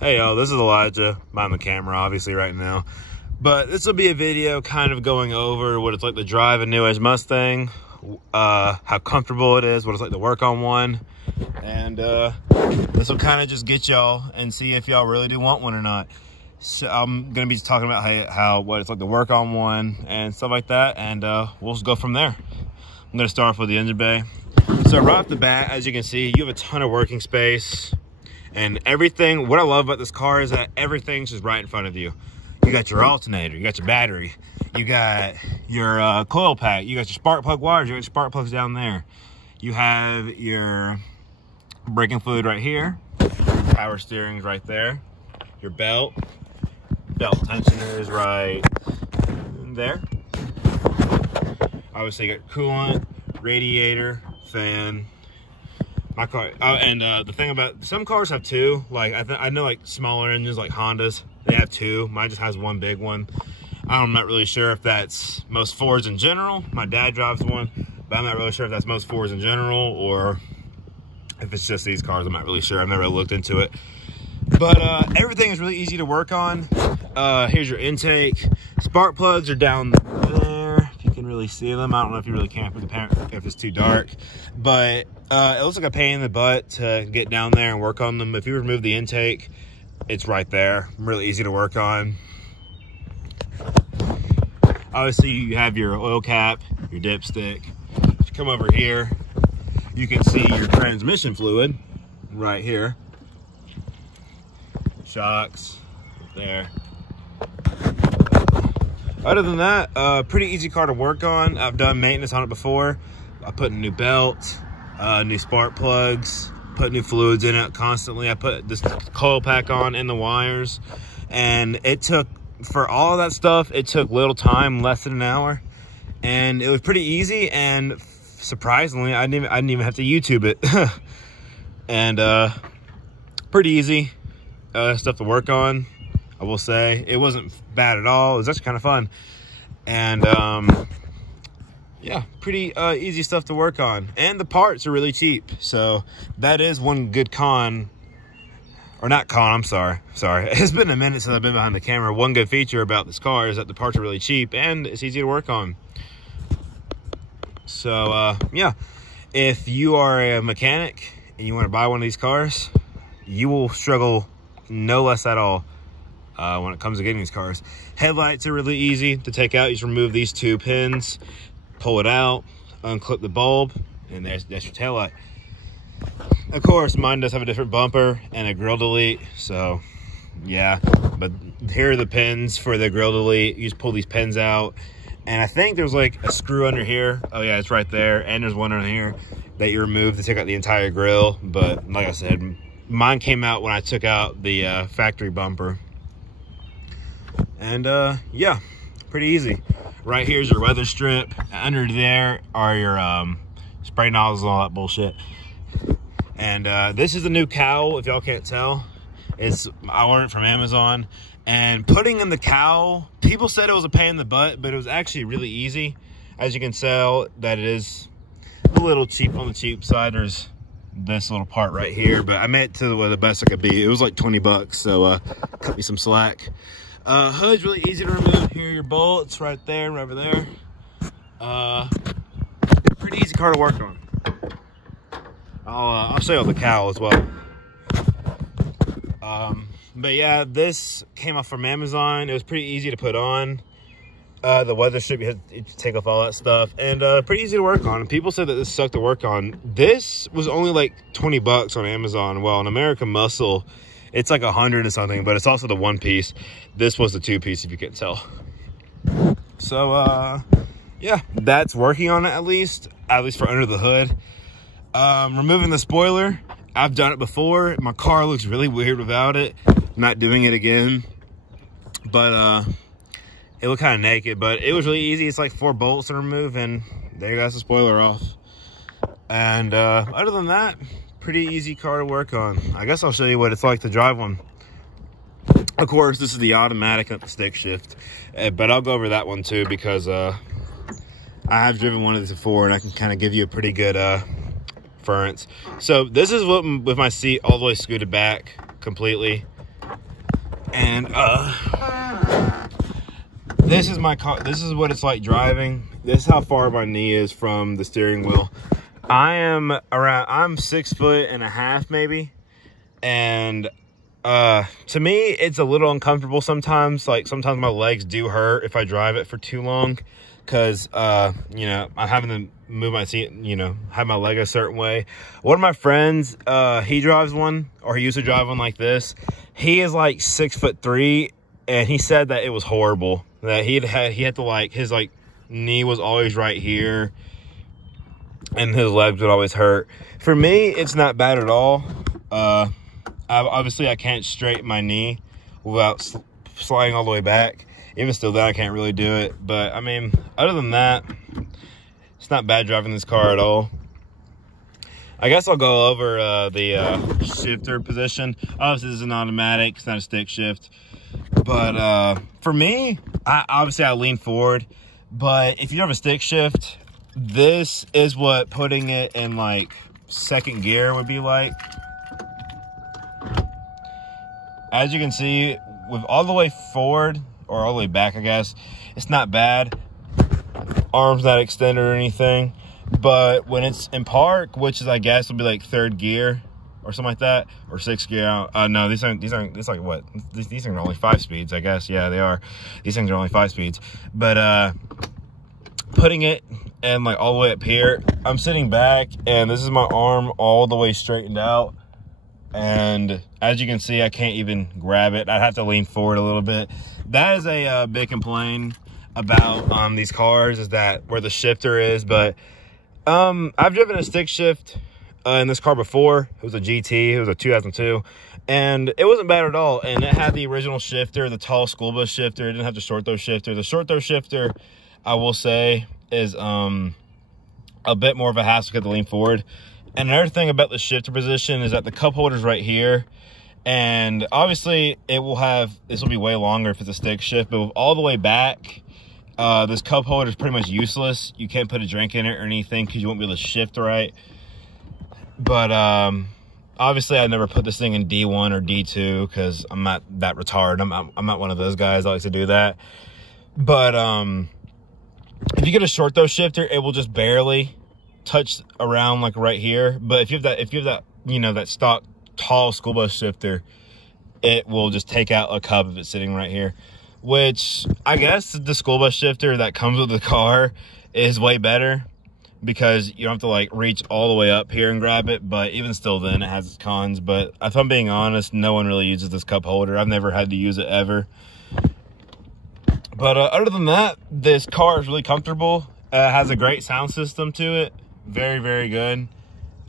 Hey y'all, this is Elijah behind the camera obviously right now, but this will be a video kind of going over what it's like to drive a new Edge Mustang, how comfortable it is, what it's like to work on one, and this will kind of just get y'all and see if y'all really do want one or not. So I'm gonna be talking about how what it's like to work on one and stuff like that, and we'll just go from there. I'm gonna start off with the engine bay. So right off the bat, as you can see, you have a ton of working space. And everything, what I love about this car is that everything's just right in front of you. You got your alternator, you got your battery, you got your coil pack, you got your spark plug wires, you got your spark plugs down there. You have your braking fluid right here, power steering's right there, your belt tensioner is right there. Obviously you got coolant, radiator, fan. My car, and the thing about some cars have two. Like I know, like smaller engines, like Hondas, they have two. Mine just has one big one. I'm not really sure if that's most Fords in general. My dad drives one, but I'm not really sure if that's most Fords in general or if it's just these cars. I'm not really sure. I've never looked into it. But everything is really easy to work on. Here's your intake. Spark plugs are down there. If you can really see them, I don't know if you really can if it's too dark, but it looks like a pain in the butt to get down there and work on them. If you remove the intake, it's right there. Really easy to work on. Obviously, you have your oil cap, your dipstick. If you come over here, you can see your transmission fluid right here. Shocks there. Other than that, pretty easy car to work on. I've done maintenance on it before. I put a new belt, new spark plugs, put new fluids in it constantly. I put this coil pack on in the wires, and it took, for all of that stuff, it took little time, less than an hour, and it was pretty easy. And surprisingly, I didn't even have to YouTube it. And pretty easy stuff to work on. I will say it wasn't bad at all. It was actually kind of fun, and yeah, pretty easy stuff to work on, and the parts are really cheap. So that is one good con, or not con, I'm sorry. It's been a minute since I've been behind the camera. One good feature about this car is that the parts are really cheap and it's easy to work on. So yeah, if you are a mechanic and you want to buy one of these cars, you will struggle no less at all when it comes to getting these cars. Headlights are really easy to take out. You just remove these two pins, pull it out, unclip the bulb, and that's your taillight. Of course, mine does have a different bumper and a grill delete, so yeah. But here are the pins for the grill delete. You just pull these pins out, and I think there's like a screw under here. Oh yeah, it's right there, and there's one under here that you remove to take out the entire grill. But like I said, mine came out when I took out the factory bumper. And yeah, pretty easy. Right here's your weather strip. Under there are your spray nozzles and all that bullshit. And this is the new cowl, if y'all can't tell. I ordered it from Amazon. And putting in the cowl, people said it was a pain in the butt, but it was actually really easy. As you can tell, that it is a little cheap on the cheap side. There's this little part right here, but I made it to the best I could be. It was like 20 bucks, so cut me some slack. Hood's really easy to remove. Here are your bolts right there and over there. Pretty easy car to work on. I'll show you the cowl as well. But yeah, this came off from Amazon. It was pretty easy to put on. The weather strip, you had to take off all that stuff, and pretty easy to work on. And people said that this sucked to work on. This was only like 20 bucks on Amazon. Well, in American Muscle, it's like 100 or something, but it's also the one piece. This was the two piece, if you can tell. So yeah, that's working on it at least for under the hood. Removing the spoiler, I've done it before. My car looks really weird without it. I'm not doing it again, but it looked kind of naked, but it was really easy. It's like 4 bolts to remove, and there you got the spoiler off. And other than that, pretty easy car to work on. I guess I'll show you what it's like to drive one. Of course, this is the automatic, not the stick shift, but I'll go over that one too, because I have driven one of these before, and I can kind of give you a pretty good reference. So this is what, with my seat all the way scooted back completely. And this is my car. This is what it's like driving. This is how far my knee is from the steering wheel. I'm 6'1.5" maybe, and to me it's a little uncomfortable sometimes. Like sometimes my legs do hurt if I drive it for too long, because you know, I'm having to move my seat, you know, have my leg a certain way. One of my friends, he drives one, or he used to drive one like this. He is like 6'3", and he said that it was horrible, that he had to, like, his like knee was always right here and his legs would always hurt. For me, it's not bad at all. Obviously I can't straighten my knee without sliding all the way back. Even still, that I can't really do it. But I mean, other than that, it's not bad driving this car at all. I guess I'll go over the shifter position. Obviously, this is an automatic. It's not a stick shift. But for me, obviously I lean forward. But if you have a stick shift, this is what putting it in like second gear would be like. As you can see, with all the way forward, or all the way back, I guess, it's not bad. Arms not extended or anything. But when it's in park, which is, I guess, will be like third gear or something like that, or sixth gear. No, these aren't. It's like what? These are only 5 speeds, I guess. Yeah, they are. These things are only 5 speeds. But putting it and like all the way up here, I'm sitting back, and this is my arm all the way straightened out. And as you can see, I can't even grab it. I'd have to lean forward a little bit. That is a big complaint about these cars, is that where the shifter is. But I've driven a stick shift in this car before. It was a GT. It was a 2002, and it wasn't bad at all. And it had the original shifter, the tall school bus shifter. It didn't have the short throw shifter. The short throw shifter, I will say, is a bit more of a hassle to get the lean forward. And another thing about the shifter position is that the cup holder's right here. And obviously this will be way longer if it's a stick shift, but with all the way back, this cup holder is pretty much useless. You can't put a drink in it or anything because you won't be able to shift right. But obviously I never put this thing in D1 or D2 because I'm not that retarded. I'm not one of those guys that likes to do that. But if you get a short throw shifter, it will just barely touch around like right here. But if you have that, you know, that stock tall school bus shifter, it will just take out a cup if it's sitting right here, which I guess the school bus shifter that comes with the car is way better because you don't have to like reach all the way up here and grab it. But even still, then it has its cons. But if I'm being honest, no one really uses this cup holder. I've never had to use it ever. But other than that, this car is really comfortable. Has a great sound system to it. Very, very good.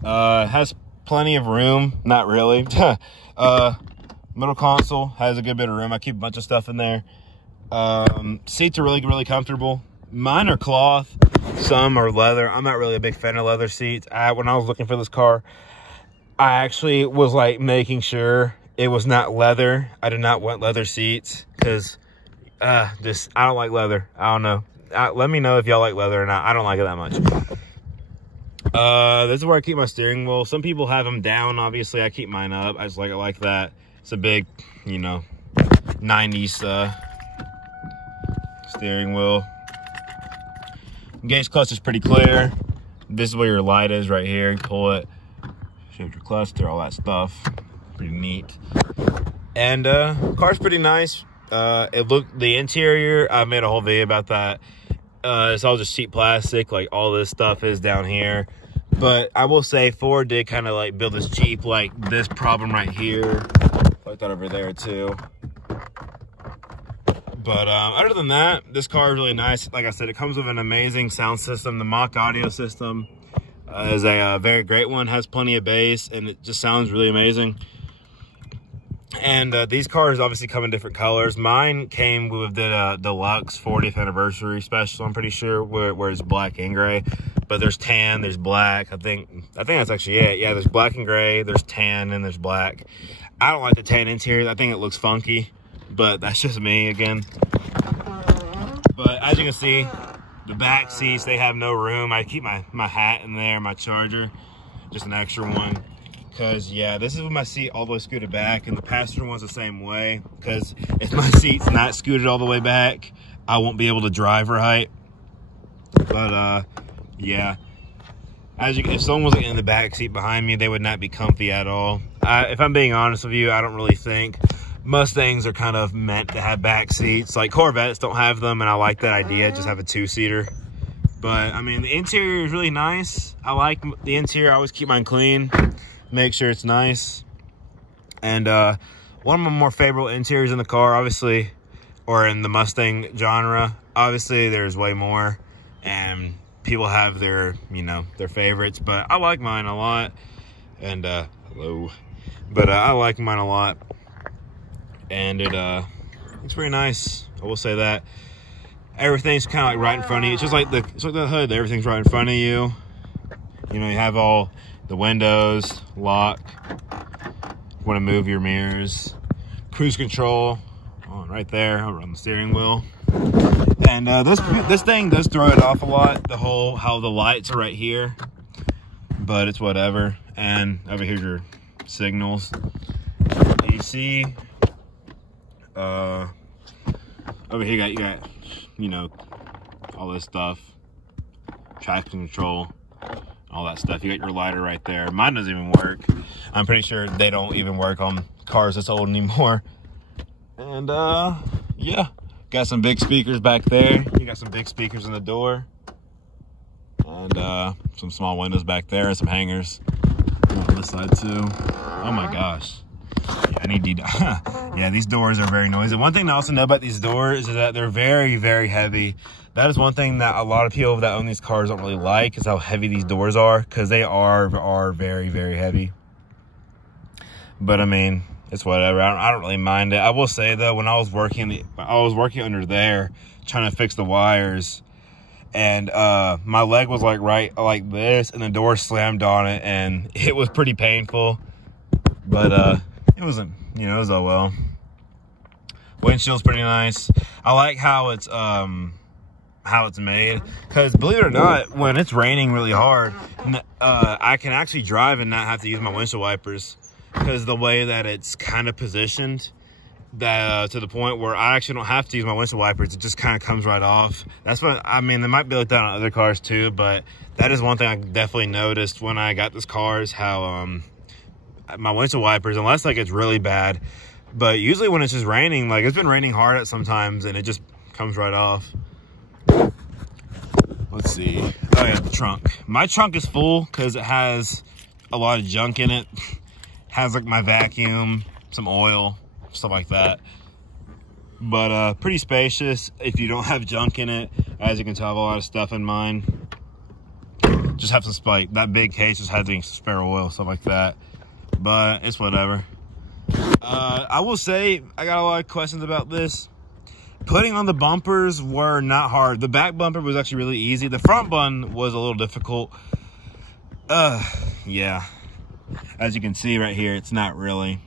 Has plenty of room. Not really. Middle console has a good bit of room. I keep a bunch of stuff in there. Seats are really, really comfortable. Mine are cloth. Some are leather. I'm not really a big fan of leather seats. When I was looking for this car, I actually was like making sure it was not leather. I did not want leather seats because I don't like leather. I don't know. Let me know if y'all like leather or not. I don't like it that much. This is where I keep my steering wheel. Some people have them down. Obviously, I keep mine up. I just like it like that. It's a big, you know, 90s steering wheel. Gauge clutch is pretty clear. This is where your light is right here. You pull it, shift your cluster, all that stuff. Pretty neat. And car's pretty nice. The interior, I made a whole video about that. It's all just cheap plastic, like all this stuff is down here. But I will say Ford did kind of like build this Jeep like this problem right here, like that over there too. But other than that, this car is really nice. Like I said, it comes with an amazing sound system. The mock audio system is a very great one. Has plenty of bass, and it just sounds really amazing. And these cars obviously come in different colors. Mine came with the deluxe 40th anniversary special, I'm pretty sure, where it's black and gray. But there's tan, there's black. I think that's actually it. Yeah, there's black and gray, there's tan, and there's black. I don't like the tan interior. I think it looks funky, but that's just me again. But as you can see, the back seats, they have no room. I keep my hat in there, my charger, just an extra one. Because, yeah, this is with my seat all the way scooted back, and the passenger one's the same way. Because if my seat's not scooted all the way back, I won't be able to drive right. But, yeah. If someone was in the back seat behind me, they would not be comfy at all. If I'm being honest with you, I don't really think Mustangs are kind of meant to have back seats. Like, Corvettes don't have them, and I like that idea, just have a two-seater. But, I mean, the interior is really nice. I like the interior. I always keep mine clean. Make sure it's nice. And one of my more favorite interiors in the car, obviously, or in the Mustang genre, obviously there's way more, and people have their, you know, their favorites, but I like mine a lot. And hello, but I like mine a lot, and it's pretty nice. I will say that. Everything's kind of like right in front of you. It's just like the hood. Everything's right in front of you. You know, you have all the windows, lock. You want to move your mirrors, cruise control, right there on the steering wheel. And this thing does throw it off a lot. How the lights are right here, but it's whatever. And over here's your signals, AC. Over here you got, you know, all this stuff, traction control, all that stuff. You got your lighter right there. Mine doesn't even work. I'm pretty sure they don't even work on cars this old anymore. And yeah, got some big speakers back there. You got some big speakers in the door, and some small windows back there, and some hangers on this side too. Oh my gosh. Yeah, I need to, yeah, these doors are very noisy. One thing to also know about these doors is that they're very, very heavy. That is one thing that a lot of people that own these cars don't really like, is how heavy these doors are, because they are very, very heavy. But I mean, it's whatever. I don't really mind it. I will say though, when I was working under there trying to fix the wires, and my leg was like right like this, and the door slammed on it, and it was pretty painful. But it wasn't, you know, it was all well. Windshield's pretty nice. I like how it's made, because believe it or not, when it's raining really hard, I can actually drive and not have to use my windshield wipers, because the way that it's kind of positioned, that to the point where I actually don't have to use my windshield wipers. It just kind of comes right off. That's what I mean. They might be like that on other cars too, but that is one thing I definitely noticed when I got this car, is how my windshield wipers, unless like it's really bad, but usually when it's just raining, like it's been raining hard at sometimes, and it just comes right off. Let's see. Oh yeah, the trunk. My trunk is full because it has a lot of junk in it. Has like my vacuum, some oil, stuff like that. But pretty spacious if you don't have junk in it. As you can tell, I have a lot of stuff in mine. Just have some spike. That big case just had some spare oil, stuff like that. But it's whatever. I will say, I got a lot of questions about this. Putting on the bumpers were not hard. The back bumper was actually really easy. The front one was a little difficult. Yeah. As you can see right here, it's not really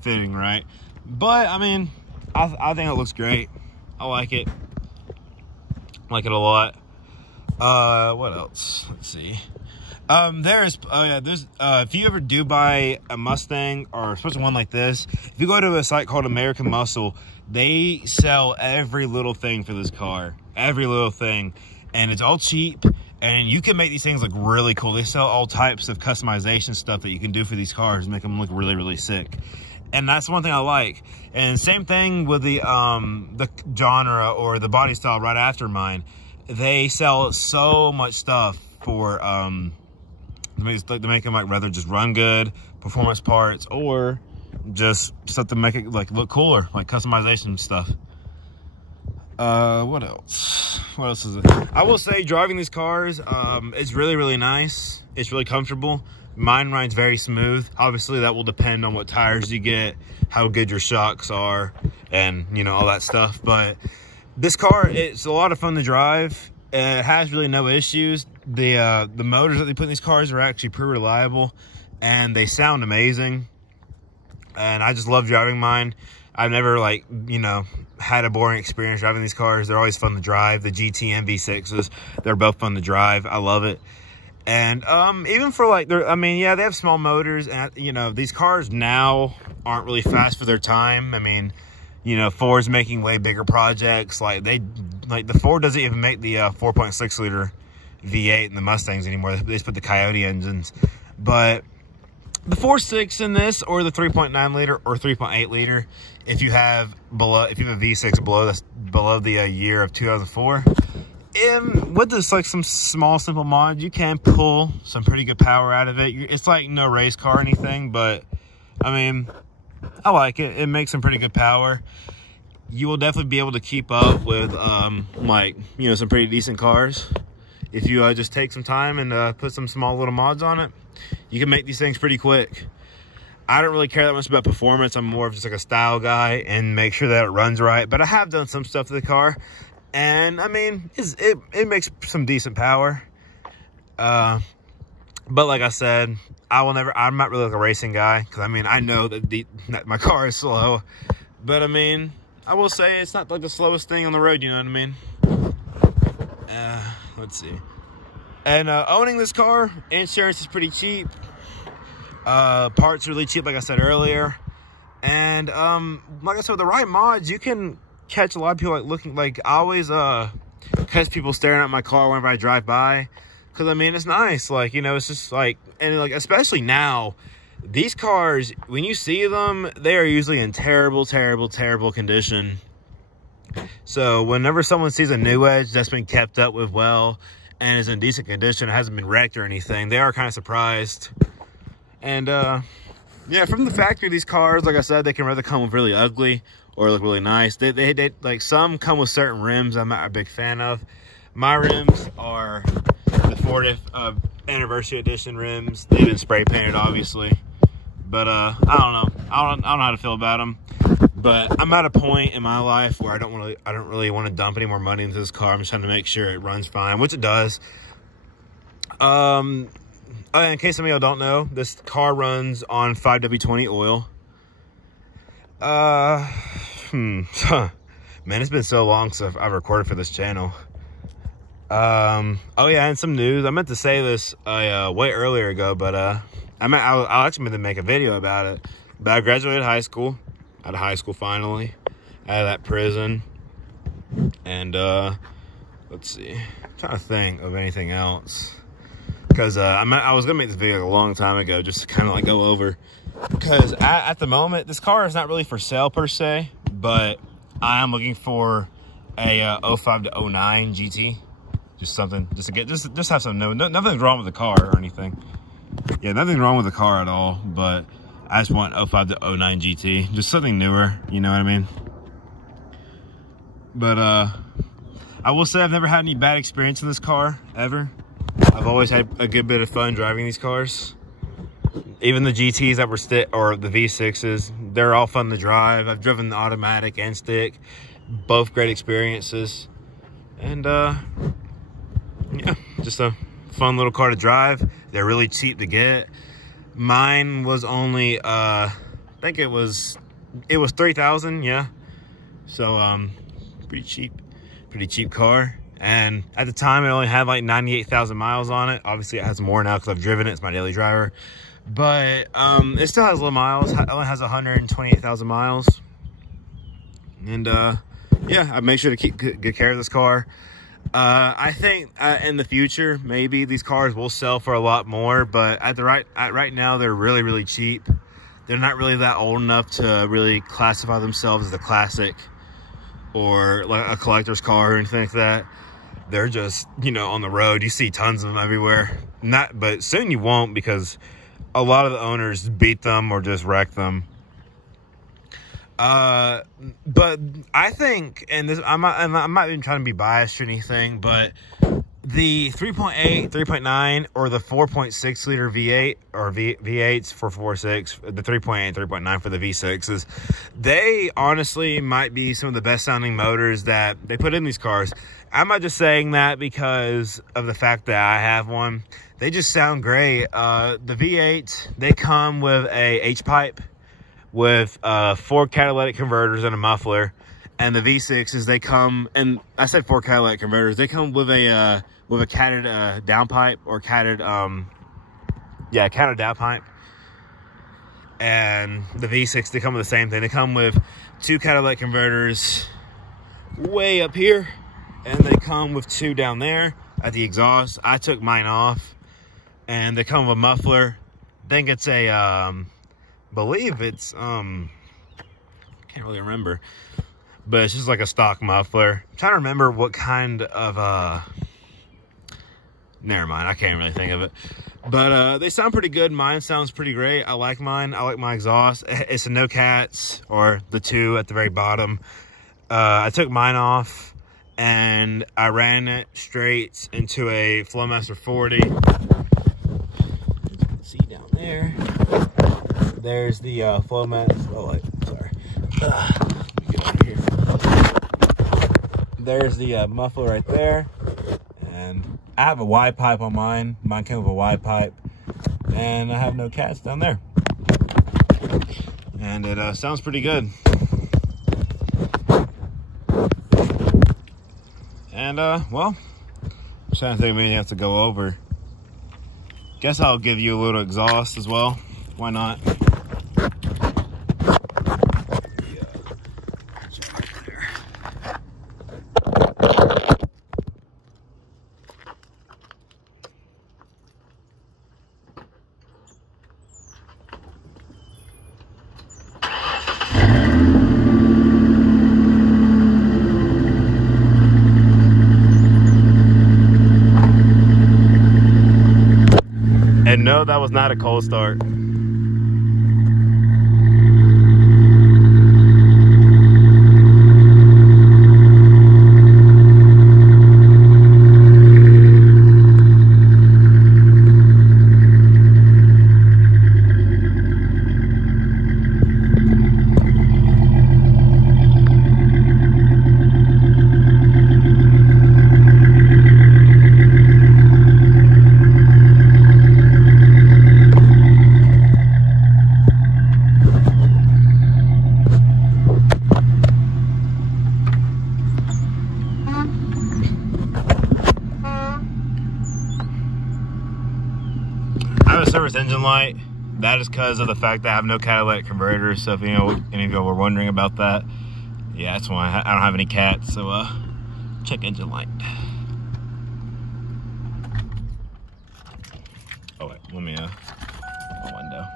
fitting right. But, I mean, I think it looks great. I like it. I like it a lot. What else? Let's see. There's if you ever do buy a Mustang, or especially one like this, if you go to a site called American Muscle, they sell every little thing for this car, every little thing, and it's all cheap, and you can make these things look really cool. They sell all types of customization stuff that you can do for these cars, make them look really, really sick. And that's one thing I like. And same thing with the genre or the body style right after mine. They sell so much stuff for to make them like rather just run good, performance parts, or just stuff to make it like look cooler, like customization stuff. What else? What else is it? I will say driving these cars, it's really, really nice. It's really comfortable. Mine rides very smooth. Obviously that will depend on what tires you get, how good your shocks are, and you know, all that stuff. But this car, it's a lot of fun to drive. It has really no issues. The motors that they put in these cars are actually pretty reliable, and they sound amazing. And I just love driving mine. I've never, like, you know, had a boring experience driving these cars. They're always fun to drive. The GT and V6s, they're both fun to drive. I love it. And even for like, I mean, yeah, they have small motors, and you know, these cars now aren't really fast for their time. I mean, you know, Ford's making way bigger projects. Like the Ford doesn't even make the 4.6 liter V8 in the Mustangs anymore. They just put the Coyote engines. But the 4.6 in this, or the 3.9 liter or 3.8 liter, if you have a V6 below the year of 2004. And with this, like, some small, simple mods, you can pull some pretty good power out of it. It's like no race car or anything, but, I mean, I like it. It makes some pretty good power. You will definitely be able to keep up with, like, you know, some pretty decent cars. If you just take some time and put some small little mods on it, you can make these things pretty quick. I don't really care that much about performance. I'm more of just like a style guy and make sure that it runs right. But I have done some stuff to the car. And I mean, it makes some decent power. But like I said, I'm not really like a racing guy, because I mean, I know that my car is slow, but I mean, I will say it's not like the slowest thing on the road, you know what I mean? Let's see. And owning this car, insurance is pretty cheap. Parts really cheap, like I said earlier. And like I said, with the right mods, you can catch a lot of people like looking, like, I always catch people staring at my car whenever I drive by, because I mean, it's nice, like, you know, it's just like, and like, especially now, these cars, when you see them, they are usually in terrible condition. So whenever someone sees a new Edge that's been kept up with well and is in decent condition, it hasn't been wrecked or anything, they are kind of surprised. And yeah, from the factory, these cars, like I said, they can either come with really ugly or look really nice. They like, some come with certain rims I'm not a big fan of. My rims are the 40th anniversary edition rims. They've been spray painted, obviously, but I don't know. I don't know how to feel about them. But I'm at a point in my life where I don't really want to dump any more money into this car. I'm just trying to make sure it runs fine, which it does. In case some of y'all don't know, this car runs on 5W20 oil. Man, it's been so long since I've recorded for this channel. Oh yeah, and some news. I meant to say this way earlier ago, but I'll actually meant to make a video about it. But I graduated high school, out of high school finally, out of that prison, and let's see, I'm trying to think of anything else, because I was gonna make this video a long time ago, just to kind of like go over, because at the moment this car is not really for sale per se, but I am looking for a 05 to 09 GT, just something, just have some nothing's wrong with the car or anything. Yeah, nothing's wrong with the car at all, but I just want 05 to 09 GT, just something newer, you know what I mean? But I will say I've never had any bad experience in this car, ever. I've always had a good bit of fun driving these cars. Even the GTs that were or the V6s, they're all fun to drive. I've driven the automatic and stick, both great experiences. And yeah, just a fun little car to drive. They're really cheap to get. Mine was only I think it was $3,000, yeah. So pretty cheap car. And at the time, it only had like 98,000 miles on it. Obviously, it has more now because I've driven it. It's my daily driver. But it still has low miles. It only has 128,000 miles. And yeah, I make sure to keep good care of this car. I think in the future, maybe these cars will sell for a lot more. But right now, they're really cheap. They're not really that old enough to really classify themselves as a classic or like a collector's car or anything like that. They're just, you know, on the road. You see tons of them everywhere. But soon you won't, because a lot of the owners beat them or just wreck them. But I think, and this, I'm not even trying to be biased or anything, but the 3.8, 3.9, or the 4.6 liter V8 or V8s for 4.6, the 3.8, 3.9 for the V6s, they honestly might be some of the best sounding motors that they put in these cars. I'm not just saying that because of the fact that I have one. They just sound great. The V8s, they come with a H-pipe with 4 catalytic converters and a muffler. And the V6s, they come, and I said 4 catalytic converters, they come with a with a catted downpipe, or catted, yeah, catted downpipe. And the V6, they come with the same thing. They come with 2 catalytic converters way up here, and they come with 2 down there at the exhaust. I took mine off, and they come with a muffler. I think it's a, believe it's, can't really remember, but it's just like a stock muffler. I'm trying to remember what kind of, never mind, I can't really think of it. But they sound pretty good. Mine sounds pretty great. I like mine. I like my exhaust. It's a no cats, or the 2 at the very bottom. I took mine off and I ran it straight into a Flowmaster 40. As you can see down there, there's the Flowmaster. Oh, wait, sorry. Let me get over here. There's the muffler right there. And I have a wide pipe on mine. Mine came with a wide pipe. And I have no cats down there. And it sounds pretty good. And, well, I'm trying to think of anything else to go over. Guess I'll give you a little exhaust as well. Why not? And no, that was not a cold start. I have a service engine light. That is because of the fact that I have no catalytic converters. So if any of you were wondering about that, yeah, that's why I don't have any cats. So check engine light. Oh wait, let me my window.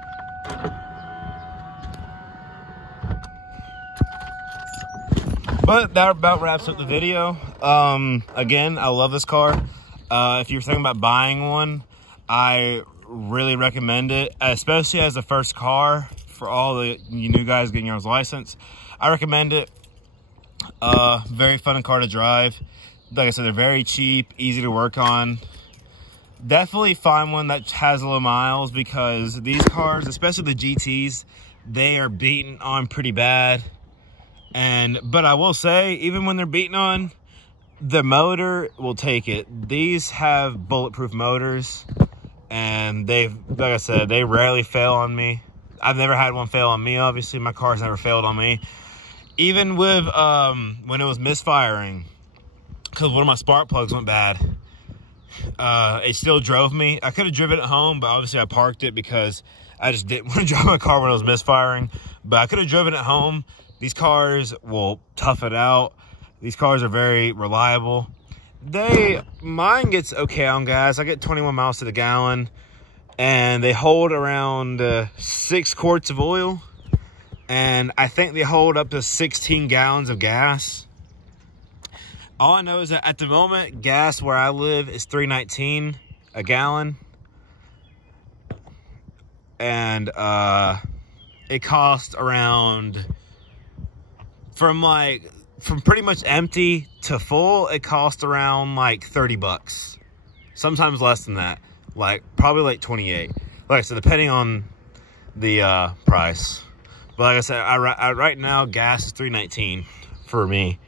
But that about wraps up the video. Again, I love this car. If you're thinking about buying one, I really recommend it, especially as the first car for all the new guys getting your license. I recommend it. Very fun car to drive. Like I said, they're very cheap, easy to work on. Definitely find one that has a little miles, because these cars, especially the GTs, they are beaten on pretty bad. But I will say, even when they're beaten on, the motor will take it. These have bulletproof motors, and they've, like I said, they rarely fail on me. I've never had one fail on me, obviously. My car's never failed on me. Even with, when it was misfiring, because one of my spark plugs went bad, it still drove me. I could have driven it home, but obviously I parked it because I just didn't want to drive my car when it was misfiring. But I could have driven it home. These cars will tough it out. These cars are very reliable. Mine gets okay on gas. I get 21 miles to the gallon, and they hold around 6 quarts of oil, and I think they hold up to 16 gallons of gas. All I know is that at the moment, gas where I live is $3.19 a gallon, and it costs around, from pretty much empty to full, it costs around like 30 bucks. Sometimes less than that. Probably like 28. Like I said, depending on the price. But like I said, right now gas is $3.19 for me.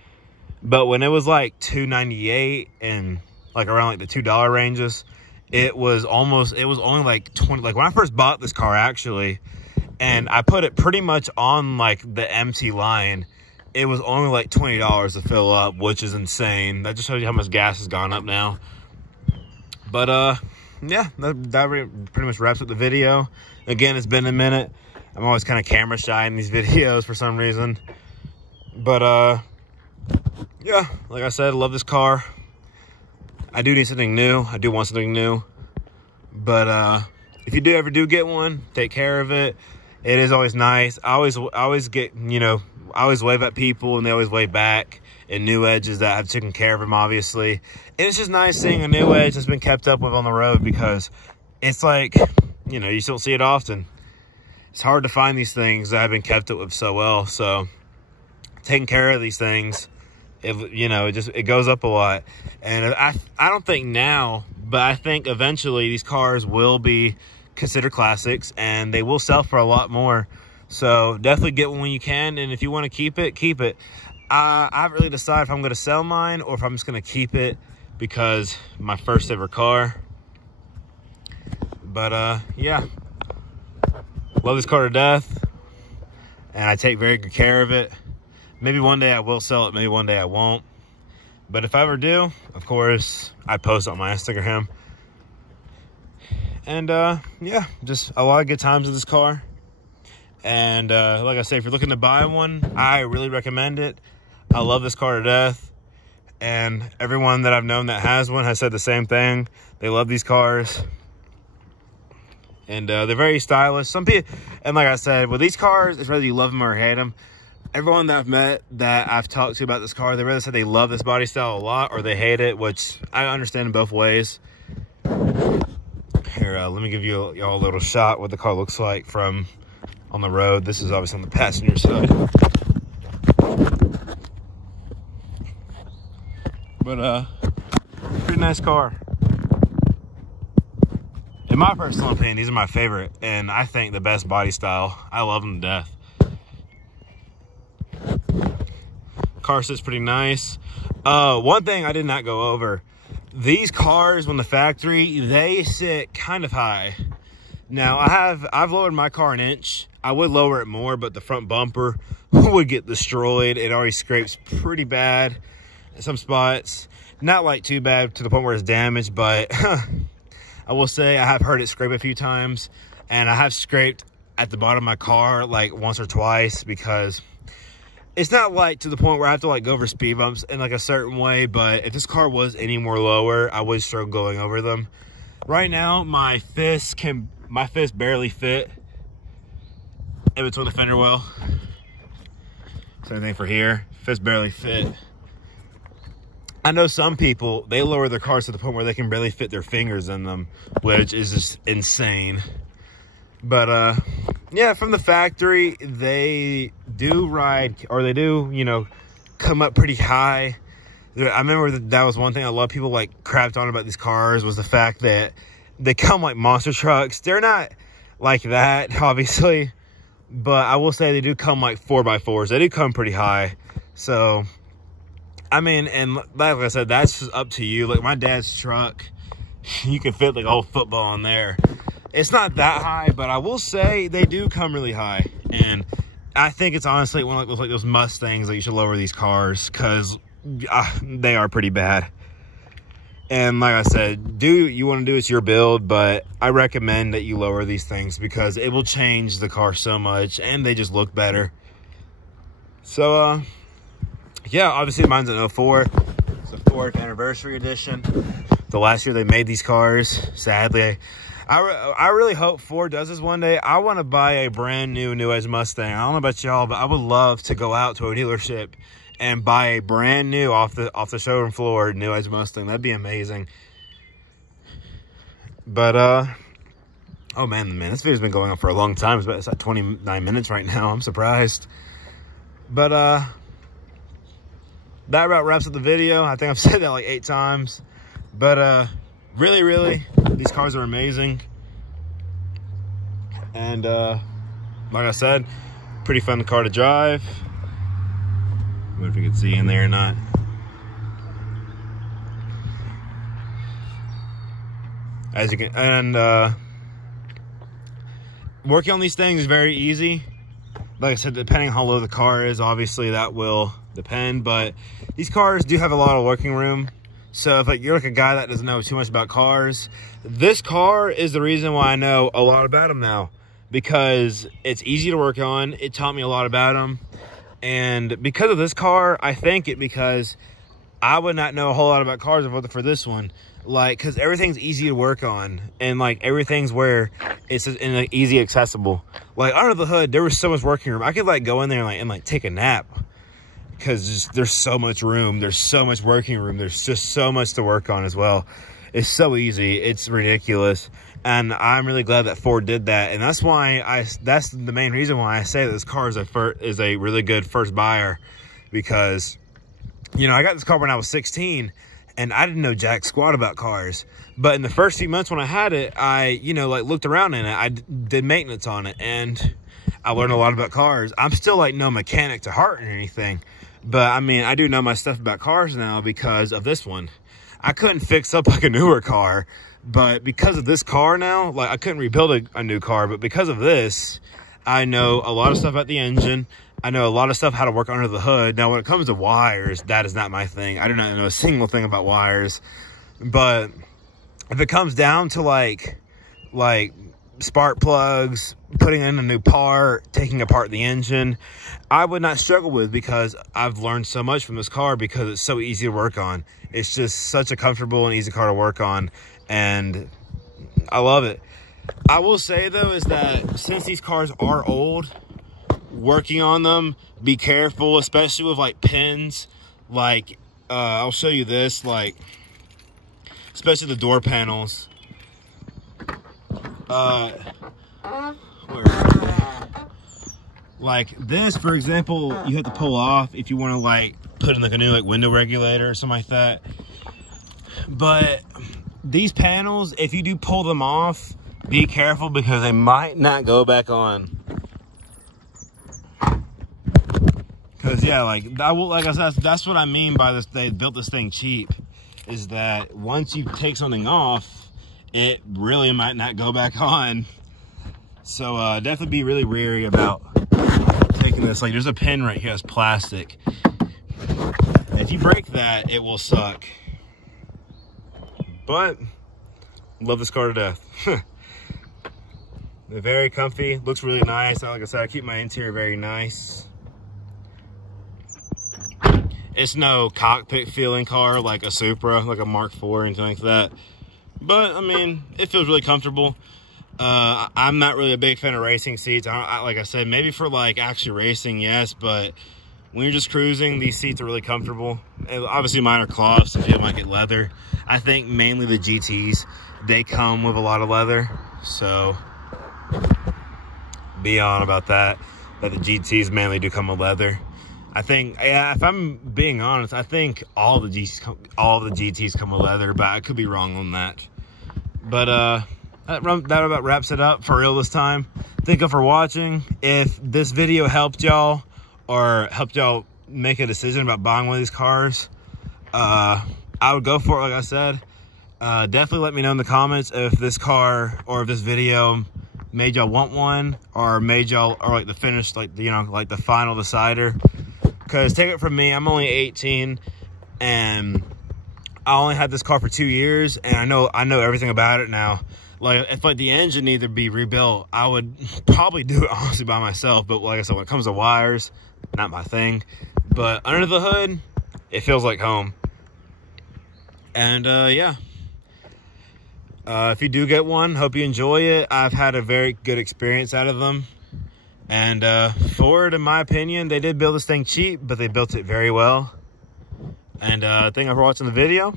But when it was like $2.98 and like around like the $2 ranges, it was only like 20. Like when I first bought this car, actually, and I put it pretty much on like the empty line, it was only like $20 to fill up, which is insane. That just shows you how much gas has gone up now. But yeah, that pretty much wraps up the video. Again, it's been a minute. I'm always kind of camera shy in these videos for some reason. But yeah, like I said, I love this car. I do need something new. I do want something new. But if you ever do get one, take care of it. It is always nice. I always get, you know, I always wave at people and they always wave back in new Edges that have taken care of them, obviously. And it's just nice seeing a new Edge that's been kept up with on the road, because it's like, you know, you still see it often. It's hard to find these things that have been kept up with so well. So taking care of these things, you know, it goes up a lot. And I don't think now, but I think eventually these cars will be considered classics and they will sell for a lot more. So definitely get one when you can, and if you want to keep it, keep it. I haven't really decided if I'm going to sell mine or if I'm just going to keep it, because my first ever car. But yeah, love this car to death, and I take very good care of it. Maybe one day I will sell it, maybe one day I won't. But if I ever do, of course, I post on my Instagram. And yeah, just a lot of good times with this car. And like I say, if you're looking to buy one, I really recommend it. I love this car to death. And everyone that I've known that has one has said the same thing. They love these cars. And they're very stylish. Some people, and like I said, with these cars, it's whether you love them or hate them. Everyone that I've met that I've talked to about this car, they rather said they love this body style a lot or they hate it, which I understand in both ways. Here, let me give y'all a little shot what the car looks like from on the road. This is obviously on the passenger side. But pretty nice car. In my personal opinion, these are my favorite, and I think the best body style. I love them to death. Car sits pretty nice. One thing I did not go over, these cars when the factory, they sit kind of high. Now I've lowered my car an inch. I would lower it more, but the front bumper would get destroyed. It already scrapes pretty bad in some spots. Not like too bad to the point where it's damaged, but I will say I have heard it scrape a few times, and I have scraped at the bottom of my car like once or twice, because it's not like to the point where I have to like go over speed bumps in like a certain way, but if this car was any more lower, I would struggle going over them. Right now, my fist barely fit in between the fender well. Same thing for here, fist barely fit. I know some people, they lower their cars to the point where they can barely fit their fingers in them, which is just insane. But yeah, from the factory, they do ride, or they do, you know, come up pretty high. I remember that was one thing a lot of people like crapped on about these cars, was the fact that they come like monster trucks. They're not like that, obviously, but I will say they do come like 4x4s. They do come pretty high. So I mean, and like I said, that's just up to you. Like my dad's truck, you can fit like a whole football in there. It's not that high, but I will say they do come really high. And I think it's honestly one of those Mustangs that you should lower these cars, because they are pretty bad. And like I said, do you want to do it's your build, but I recommend that you lower these things because it will change the car so much and they just look better. So yeah, obviously mine's an 04. It's the 4th anniversary edition. The last year they made these cars. Sadly, I really hope Ford does this one day. I want to buy a brand new Edge Mustang. I don't know about y'all, but I would love to go out to a dealership and buy a brand new off the showroom floor new Edge Mustang. That'd be amazing. But oh man, this video's been going on for a long time. It's at 29 minutes right now. I'm surprised. But that about wraps up the video. I think I've said that like 8 times. But really, these cars are amazing. And like I said, pretty fun car to drive. I wonder if you can see in there or not. As you can, and working on these things is very easy. Like I said, depending on how low the car is, obviously that will depend, but these cars do have a lot of working room. So if like you're like a guy that doesn't know too much about cars, this car is the reason why I know a lot about them now, because it's easy to work on. It taught me a lot about them. And because of this car, I thank it, because I would not know a whole lot about cars if it wasn't for this one. Like, because everything's easy to work on, and like everything's where it's in like easy accessible. Like under the hood, there was so much working room. I could like go in there and take a nap, because there's so much room. There's so much working room. There's just so much to work on as well. It's so easy. It's ridiculous. And I'm really glad that Ford did that. And that's why that's the main reason why I say that this car is a really good first buyer, because, you know, I got this car when I was 16 and I didn't know jack squat about cars. But in the first few months when I had it, I, you know, like looked around in it. I did maintenance on it, and I learned a lot about cars. I'm still like no mechanic to heart or anything, but I mean, I do know my stuff about cars now because of this one. I couldn't fix up like a newer car, but because of this car now, like I couldn't rebuild a new car, but because of this, I know a lot of stuff about the engine. I know a lot of stuff how to work under the hood. Now, when it comes to wires, that is not my thing. I do not know a single thing about wires. But if it comes down to like spark plugs, putting in a new part, taking apart the engine, I would not struggle with, because I've learned so much from this car, because it's so easy to work on. It's just such a comfortable and easy car to work on, and I love it. I will say though is that since these cars are old, working on them, be careful, especially with like pins. Like I'll show you this, like especially the door panels. Where is it? Like this, for example, you have to pull off if you want to like put in like a new like window regulator or something like that. But these panels, if you do pull them off, be careful, because they might not go back on. Because yeah, like I said, that's what I mean by this. They built this thing cheap, is that once you take something off, it really might not go back on. So definitely be really wary about taking this. Like there's a pin right here that's plastic. If you break that, it will suck. But love this car to death. They're very comfy, looks really nice. Like I said, I keep my interior very nice. It's no cockpit feeling car like a Supra, like a Mark IV or anything like that. But I mean, it feels really comfortable. I'm not really a big fan of racing seats. Like I said, maybe for like actually racing, yes, but when you're just cruising, these seats are really comfortable. And obviously mine are cloth, so you might get leather. I think mainly the GTs, they come with a lot of leather, so be on about that the GTs mainly do come with leather. I think, yeah, if I'm being honest, I think all the GTs come with leather, but I could be wrong on that. But that about wraps it up for real this time. Thank you for watching. If this video helped y'all, or helped y'all make a decision about buying one of these cars, I would go for it, like I said. Definitely let me know in the comments if this car or if this video made y'all want one, or made y'all, or like the finish, like, you know, like the final decider. Because take it from me, I'm only 18, and I only had this car for 2 years, and I know everything about it now. Like, if like the engine needed to be rebuilt, I would probably do it honestly by myself. But like I said, when it comes to wires, not my thing. But under the hood, it feels like home. And yeah. If you do get one, hope you enjoy it. I've had a very good experience out of them. And Ford, in my opinion, they did build this thing cheap, but they built it very well. And thank you for watching the video.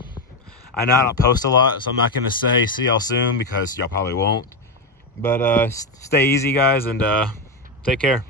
I know I don't post a lot, so I'm not going to say see y'all soon, because y'all probably won't. But stay easy, guys, and take care.